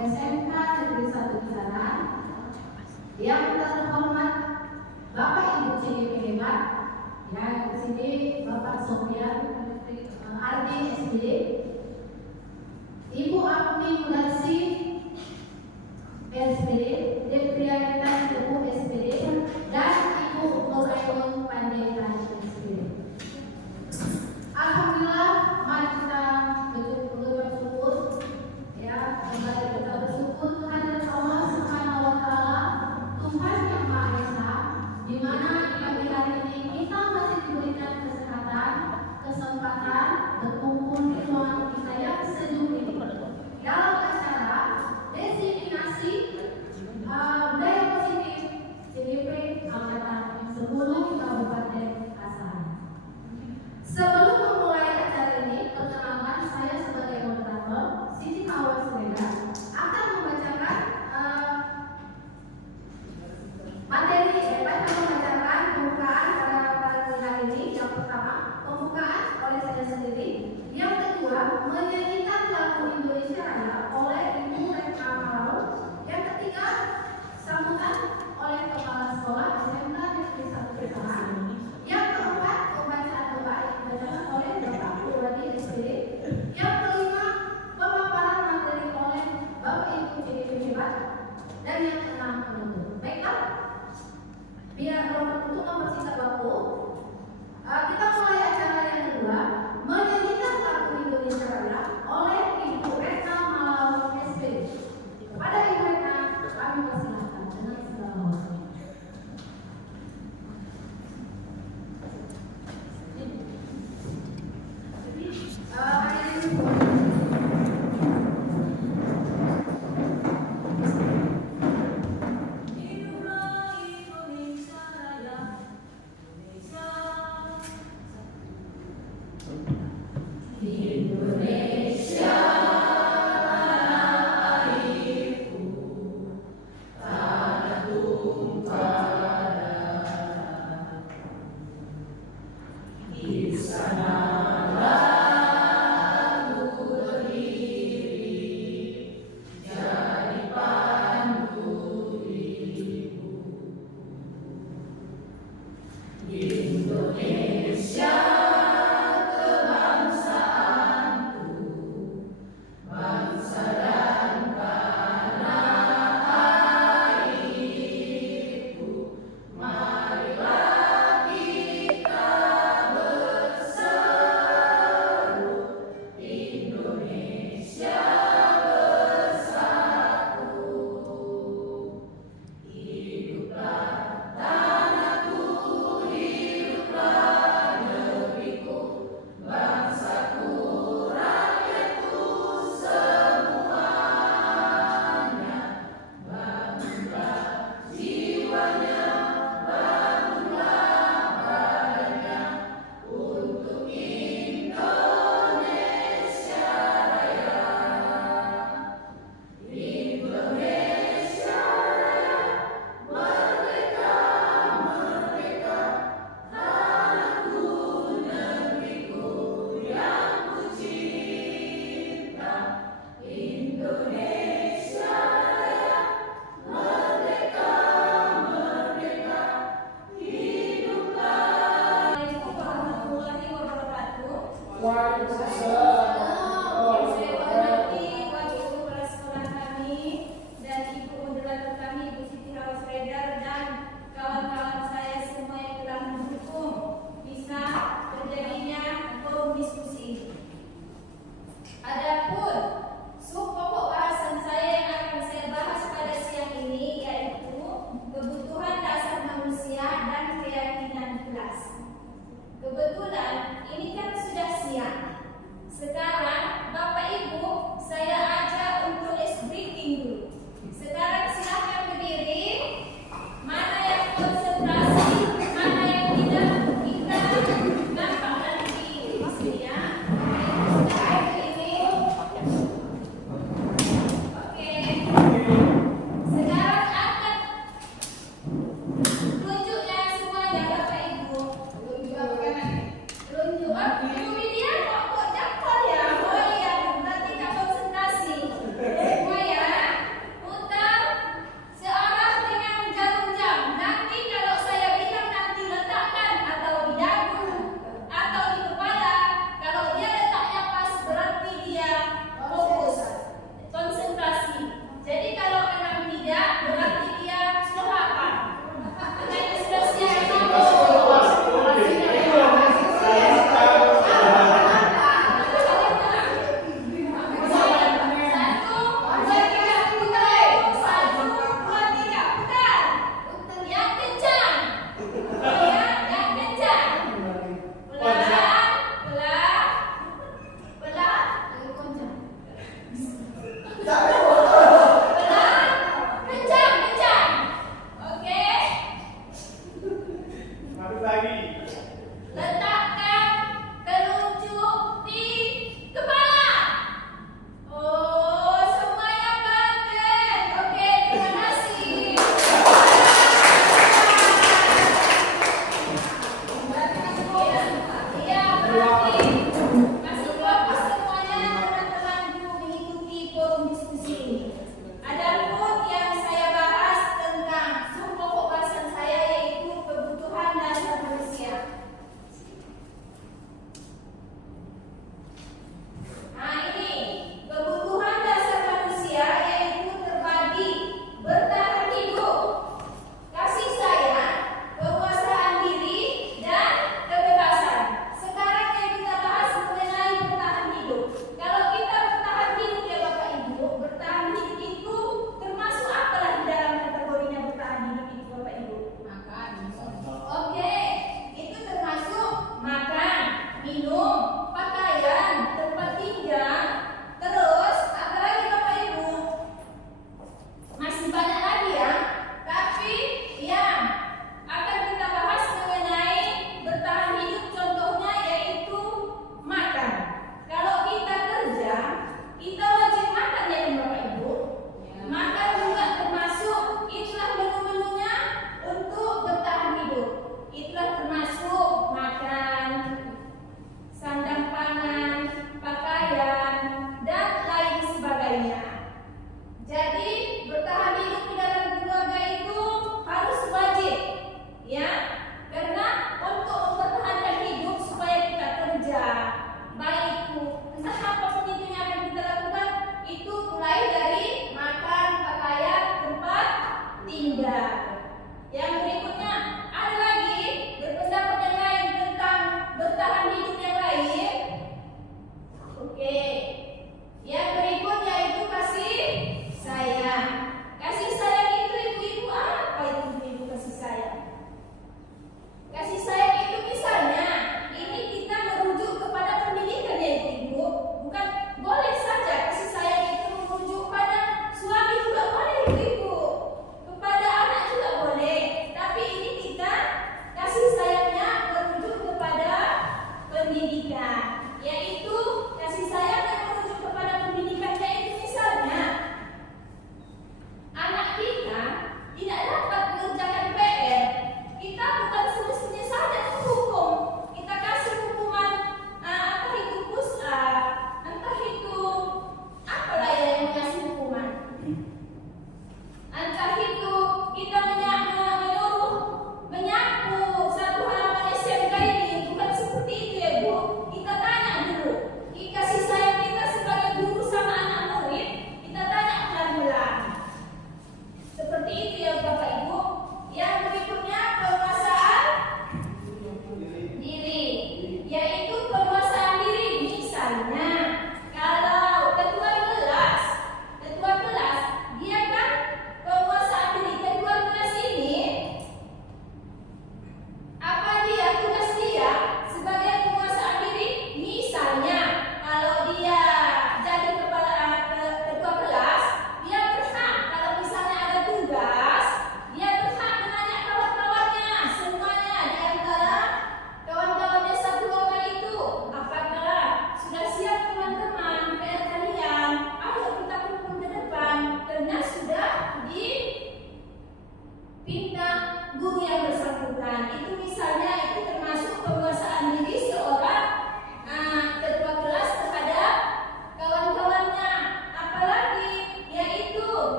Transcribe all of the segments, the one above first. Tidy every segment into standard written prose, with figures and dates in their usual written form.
SMK Negeri 1 Kisaran. Yang terhormat Bapak Ibu CGP hebat, yang di sini Bapak Sofian Ardi SPD, Ibu Apni Mudarsi SPD, Deprianita Ibu SPD, dan Ibu Nurainun Panjaitan SPD. Alhamdulillah, mari kita mengucap syukur, ya, kembali kita bersyukur kehadirat Allah Subhanahu wa Ta'ala, Tuhan yang Maha Esa, di mana di pagi hari ini kita masih diberikan kesehatan, kesempatan berkumpul di ruangan kita yang sejuk ini.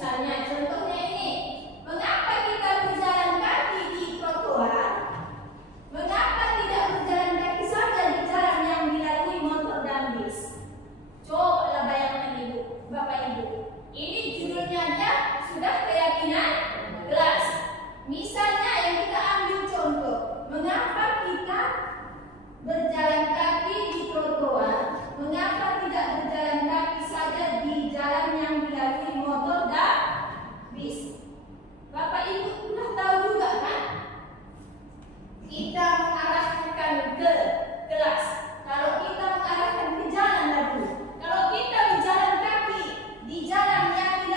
Misalnya, contohnya ini, mengapa kita berjalan kaki di trotoar? Mengapa tidak berjalan kaki saja di jalan yang dilalui motor dan bis? Cobalah bayangkan Ibu, Bapak Ibu. Ini judulnya aja sudah keyakinan kelas. Misalnya yang kita ambil contoh, mengapa kita berjalan kaki di trotoar? Mengapa tidak berjalan kaki saja di jalan yang dilalui motor dan bis? Bapak Ibu sudah tahu juga kan? Kita mengarahkan ke kelas. Kalau kita mengarahkan ke jalan lagi, kalau kita berjalan kaki di jalan yang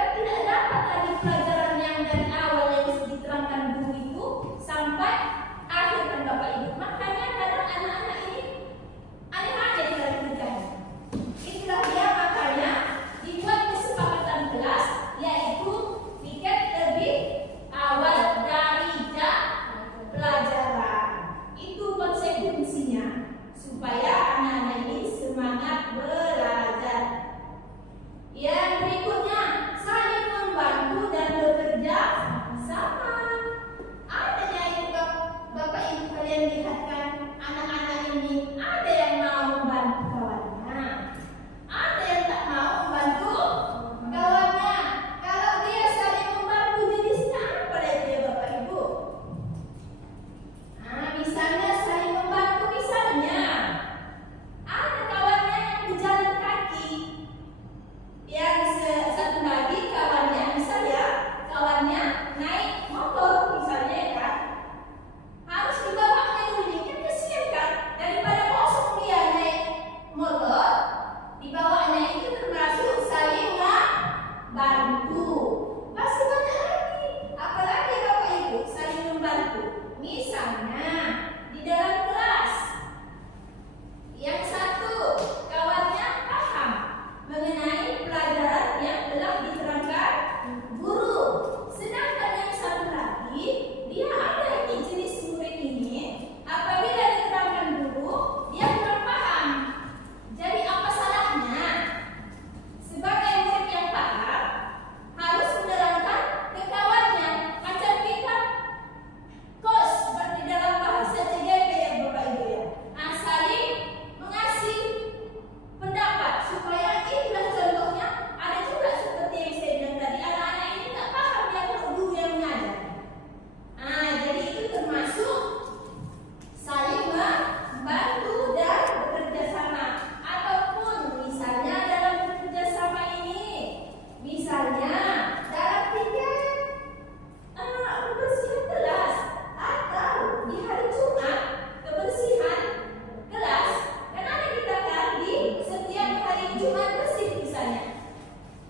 kan tidak dapat lagi pelajaran yang dari awal yang diterangkan guru itu sampai akhir kan Bapak Ibu. Makanya kadang anak-anak ini aneh-aneh dalam kerjanya. Itulah dia makanya dibuat kesepakatan kelas, yaitu piket lebih awal dari jam pelajaran. Itu konsekuensinya supaya anak-anak ini semangat belajar. Yang berikutnya, saling membantu dan bekerja sama. Ada yang Bapak Ibu kalian lihatkan anak-anak ini, ada yang mau membantu kawannya, ada yang tak mau membantu kawannya. Kalau dia saling membantu jenisnya apa dia Bapak Ibu? Misalnya saling membantu, misalnya ada kawannya yang berjalan kaki, yang satu lagi kawannya misalnya kawannya naik motor misalnya ya kan, harus dibawanya dulu, kan kesian kan, daripada kosong dia naik motor, dibawanya itu termasuk saling membantu. Masih banyak lagi, apalagi Bapak Ibu saling membantu. Misalnya di dalam kelas, yang satu kawannya paham mengenai pelajaran yang telah diterangkan guru, sedangkan yang satu lagi dia ada di jenis murid ini apabila diterangkan guru dia kurang paham. Jadi apa salahnya sebagai murid yang paham harus menerangkan ke kawannya, macam kita kos seperti dalam bahasa CGP ya Bapak Ibu ya, saling mengasih pendapat supaya inilah contohnya. Ada juga seperti yang saya bilang tadi, anak-anak ini tak paham dia kalau guru yang mengajar. Jadi itu termasuk saling membantu dan bekerja sama. Ataupun misalnya dalam bekerja sama ini, misalnya dalam tiket kebersihan kelas, atau di hari Jumat kebersihan kelas. Kan ada kita kan di setiap hari Jumat bersih misalnya,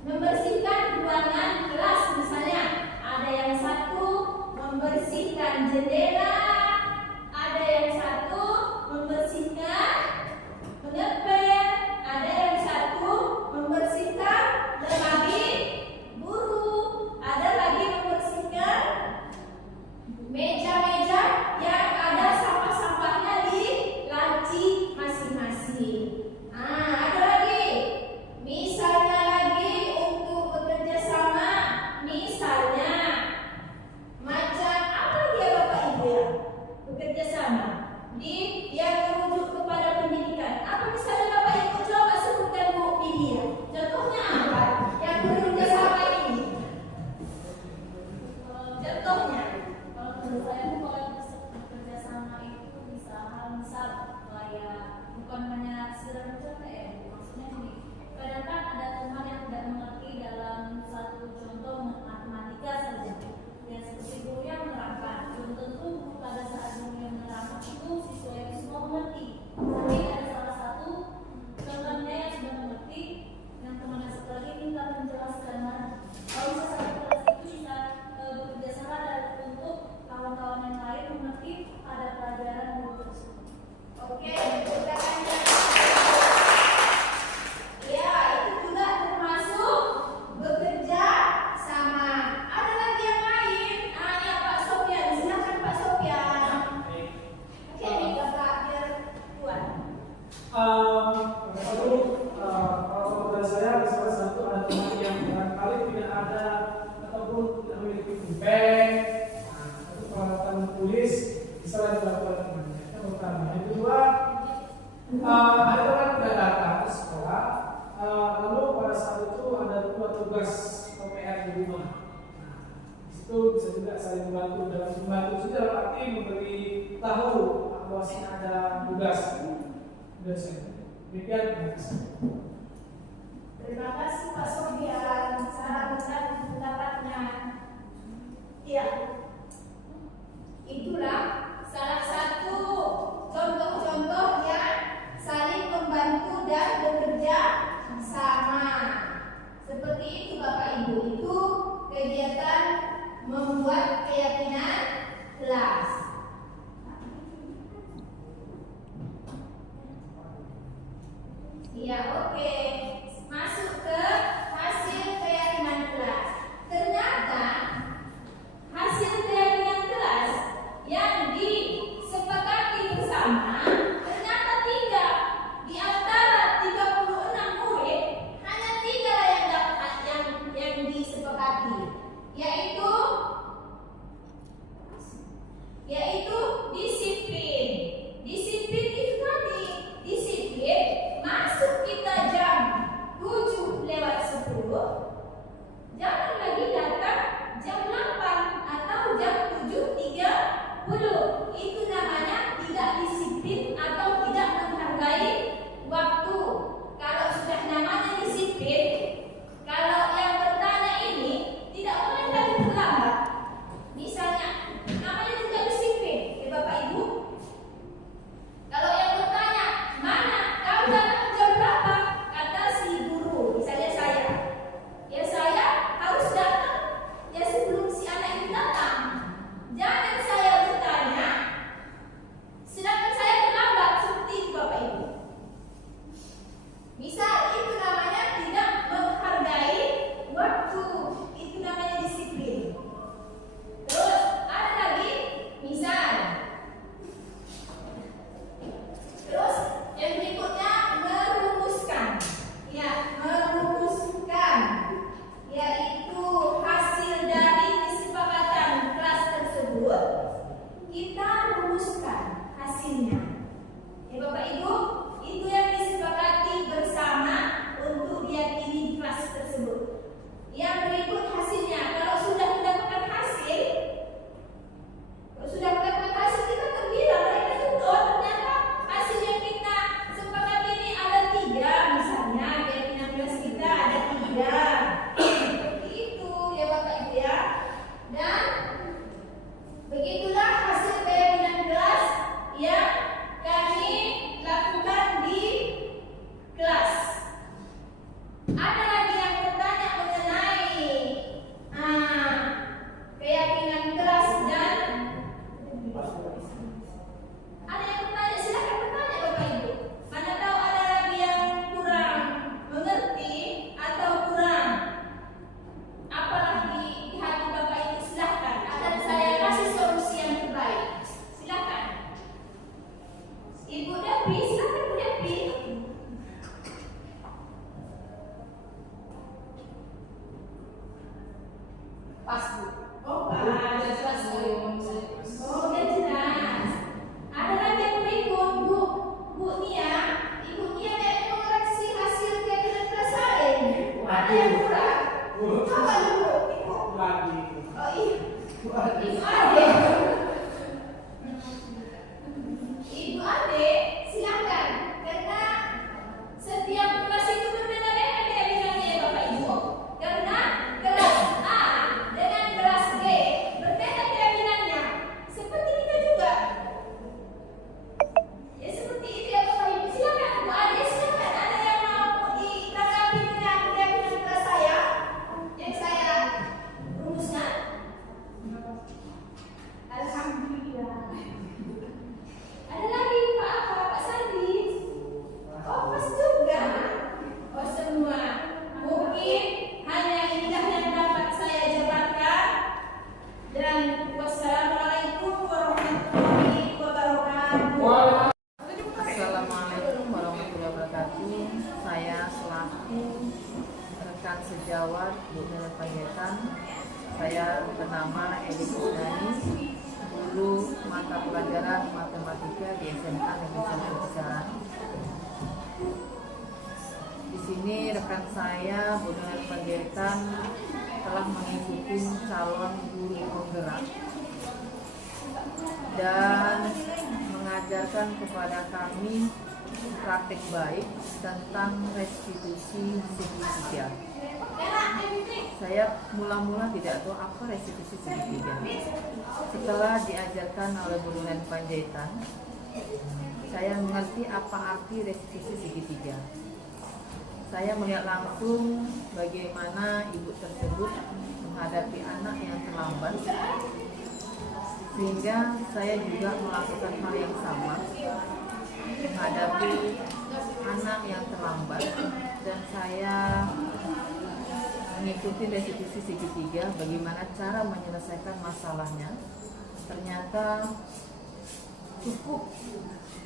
membersihkan ruangan kelas misalnya. Ada yang satu membersihkan jendela, ada yang satu membersihkan mengepel, ada yang satu membersihkan lemari guru, ada lagi membersihkan meja-meja yang ada sampah-sampahnya di laci masing-masing. Ada lagi, misalnya lagi untuk bekerja sama, misalnya macam apa dia Bapak Ibu ya, bekerja sama di yang merujuk kepada pendidikan. Apa misalnya Bapak Ibu coba sebutkan Bu Widya, contohnya apa yang bekerja sama ini? Contohnya Kalau menurut saya tuh kalau bekerja sama itu bisa misal kayak bukan hanya sekedar bercanda ya, maksudnya nih kadang kan ada teman yang tidak mengerti dalam satu contoh matematika saja, ya seperti guru yang menerangkan, belum tentu pada saat guru yang menerangkan itu siswa itu semua mengerti, tapi ada salah satu temannya yang sudah mengerti, yang teman yang satu lagi minta menjelaskan. Kalau misalnya satu kelas itu bisa bekerja sama dan untuk kawan-kawan yang lain mengerti ada pelajaran guru tersebut. Oke, ya itu juga termasuk bekerja sama. Ada lagi yang lain? Ya Pak Sofyan, silakan Pak Sofyan. Oke, nih Bapak biar kuat. Kalau dari saya salah satu ada teman yang barangkali tidak ada ataupun tidak memiliki pulpen atau peralatan tulis, bisa dilakukan temannya. Yang pertama, yang kedua, ada teman tidak datang ke sekolah, lalu pada saat itu ada dua tugas atau PR di rumah. Di situ bisa juga saling membantu dalam membantu itu dalam arti memberi tahu bahwasanya ada tugas. Demikian, terima kasih. Terima kasih Pak Sofyan, saran pendapatnya. Ya, itulah salah satu contoh-contoh yang saling membantu dan bekerja sama. Seperti itu Bapak Ibu, itu kelas. Ya, oke. Masuk ke hasil keyakinan kelas. Ternyata hasil keyakinan kelas yang disepakati bersama ternyata tidak. Di antara 36 murid hanya 3 yang dapat yang disepakati, yaitu disiplin. Disiplin itu tadi, disiplin masuk kita jam 7:10, jangan lagi datang jam 8 atau jam 7:30. Itu namanya tidak disiplin atau tidak menghargai waktu. Kalau sudah namanya disiplin, kalau yang bertanya ini tidak boleh lagi terlambat. Misalnya namanya tidak disiplin, ya Bapak Ibu. Kalau yang bertanya, mana kau datang jam berapa? Kata si guru, misalnya saya. Ya saya harus datang ya sebelum si anak itu datang. Jangan saya bertanya sedangkan saya terlambat, seperti itu Bapak Ibu. Misal itu namanya tidak menghargai waktu. Itu namanya disiplin. Terus ada lagi, misal. Terus yang berikutnya merumuskan. Ya, merumuskan, yaitu hasil dari kesepakatan kelas tersebut kita rumuskan hasilnya. Ya Bapak Ibu, itu yang disepakati bersama untuk diyakini kelas tersebut. Yang berikut hasilnya. Kalau sudah mendapatkan hasil, kita gembira. Mereka juga, oh ternyata hasil yang kita sepakati ini ada 3, misalnya keyakinan kelas kita ada 3. Seperti itu ya Bapak Ibu ya. Dan begitulah hasil keyakinan kelas yang kami lakukan di kelas. Ada lagi yang bertanya mengenai keyakinan kelas dan ada yang bertanya, silakan bertanya Bapak Ibu. Mana tahu ada lagi yang kurang mengerti atau kurang apalah di hati Bapak Ibu, silakan. Akan saya kasih solusi yang terbaik. Silakan. Ibu Devi, silakan Bu Devi. Pas Bu. Oh, Pak. Udah jelas Bu. Oh, udah jelas. Ada lagi yang berikut, Bu Nia. Ibu Nia yang mengoreksi hasil keyakinan kelas lain. Ada yang kurang. Apa dulu? Ibu. Lagi. Oh iya. Ibu Ade. Ibu Ade, silakan. Karena setiap kelas itu berbeda-beda keyakinannya ya Bapak Ibu. Karena kelas A dengan kelas B berbeda keyakinannya. Seperti kita juga. Ya seperti itu ya Bapak Ibu. Silakan Bu Ade, silakan. Ada yang mau ditanggapi dengan keyakinan kelas saya yang saya rumuskan? Alhamdulillah. Ada lagi Pak Sandi. Oh pas juga. Oh semua. Mungkin hanya inilah yang dapat saya jabarkan. Dan wassalamualaikum warahmatullahi wabarakatuh. Assalamualaikum warahmatullahi wabarakatuh. Saya selaku rekan sejawat Bu Nurul Panjaitan. Saya bernama Edi Kusnani, guru mata pelajaran matematika di SMK Negeri 1 Kisaran. Di sini rekan saya Bu Nurul Panjaitan telah mengikuti calon guru penggerak dan mengajarkan kepada kami praktik baik tentang restitusi segitiga. Saya mula-mula tidak tahu apa restitusi segitiga. Setelah diajarkan oleh Bu Nurul Panjaitan, saya mengerti apa arti restitusi segitiga. Saya melihat langsung bagaimana ibu tersebut menghadapi anak yang terlambat sehingga saya juga melakukan hal yang sama menghadapi anak yang terlambat, dan saya mengikuti restitusi segitiga bagaimana cara menyelesaikan masalahnya. Ternyata cukup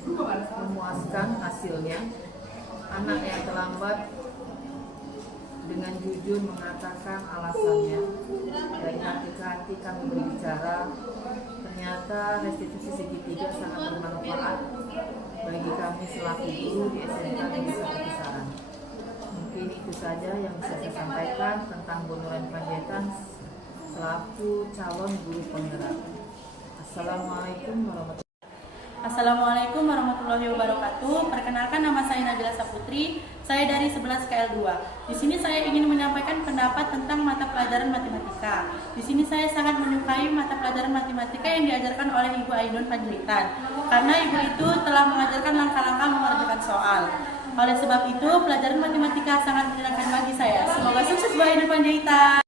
memuaskan hasilnya. Anak yang terlambat dengan jujur mengatakan alasannya. Dari hati ke hati kami berbicara. Ternyata restitusi segitiga sangat bermanfaat bagi kami selaku guru di SMK Negeri 1 Kisaran. Mungkin itu saja yang bisa saya sampaikan tentang Bonuran Panjaitan selaku calon guru penggerak. Assalamualaikum warahmatullahi wabarakatuh. Perkenalkan, nama saya Nabila Saputri. Saya dari 11 KL2. Di sini saya ingin menyampaikan pendapat tentang mata pelajaran matematika. Di sini saya sangat menyukai mata pelajaran matematika yang diajarkan oleh Ibu Ainun Panjaitan, karena ibu itu telah mengajarkan langkah-langkah mengerjakan soal. Oleh sebab itu, pelajaran matematika sangat menyenangkan bagi saya. Semoga sukses Bu Ainun Panjaitan.